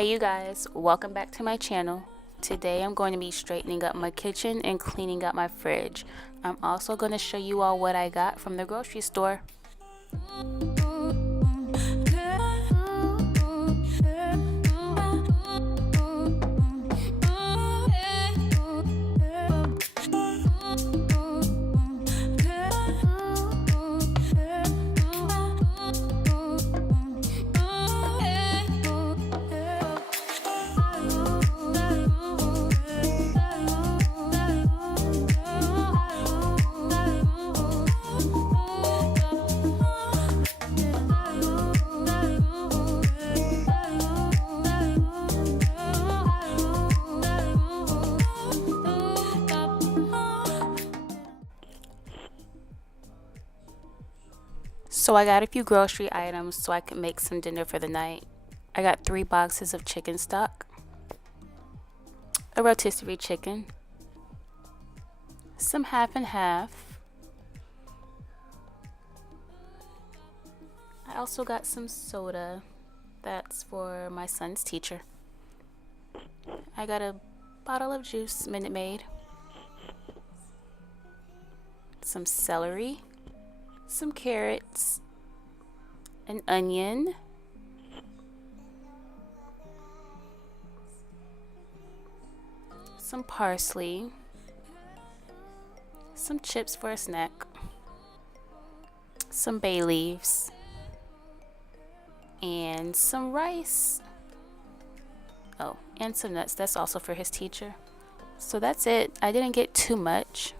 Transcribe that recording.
Hey you guys, welcome back to my channel. Today I'm going to be straightening up my kitchen and cleaning up my fridge. I'm also going to show you all what I got from the grocery store. So I got a few grocery items so I could make some dinner for the night. I got 3 boxes of chicken stock, a rotisserie chicken, some half and half. I also got some soda. That's for my son's teacher. I got a bottle of juice, Minute Maid, some celery, some carrots, an onion, some parsley, some chips for a snack, some bay leaves, and some rice. Oh, and some nuts. That's also for his teacher. So that's it. I didn't get too much.